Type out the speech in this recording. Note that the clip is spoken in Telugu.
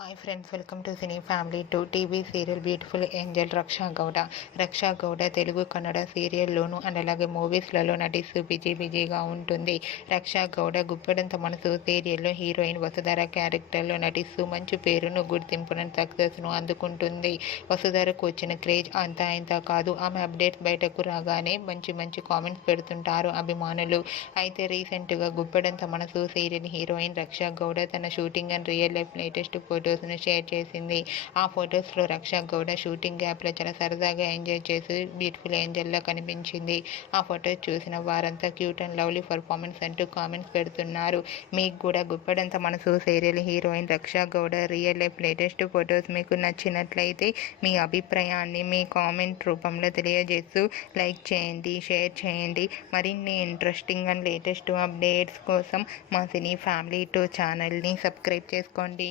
Hi friends, welcome to Cine Family. To TV serial beautiful angel Raksha Gowda. Raksha Gowda Telugu Kannada సీరియల్లోనూ అండ్ అలాగే మూవీస్లలో నటిస్తూ బిజీగా ఉంటుంది. రక్షా గౌడ గుప్పెడంత మనసు సీరియల్లో హీరోయిన్ వసుధర క్యారెక్టర్లో నటిస్తూ మంచి పేరును, గుర్తింపును, సక్సెస్ను అందుకుంటుంది. వసుధరకు వచ్చిన క్రేజ్ అంతా ఇంత కాదు. ఆమె అప్డేట్స్ బయటకు రాగానే మంచి కామెంట్స్ పెడుతుంటారు అభిమానులు. అయితే రీసెంట్గా గుప్పెడంత మనసు సీరియల్ హీరోయిన్ రక్షా గౌడ తన shooting and real life latest ఫొటోస్ను షేర్ చేసింది. ఆ ఫొటోస్లో రక్షా గౌడ షూటింగ్ గ్యాప్లో చాలా సరదాగా ఎంజాయ్ చేసి బ్యూటిఫుల్ ఏంజల్లా కనిపించింది. ఆ ఫొటోస్ చూసిన వారంతా క్యూట్ అండ్ లవ్లీ పర్ఫార్మెన్స్ అంటూ కామెంట్స్ పెడుతున్నారు. మీకు కూడా Guppedantha Manasu serial heroine Raksha Gowda real life latest photos మీకు నచ్చినట్లయితే మీ అభిప్రాయాన్ని మీ కామెంట్ రూపంలో తెలియజేస్తూ లైక్ చేయండి, షేర్ చేయండి. మరిన్ని ఇంట్రెస్టింగ్ అండ్ లేటెస్ట్ అప్డేట్స్ కోసం మా సినీ ఫ్యామిలీ 2 ఛానల్ని సబ్స్క్రైబ్ చేసుకోండి.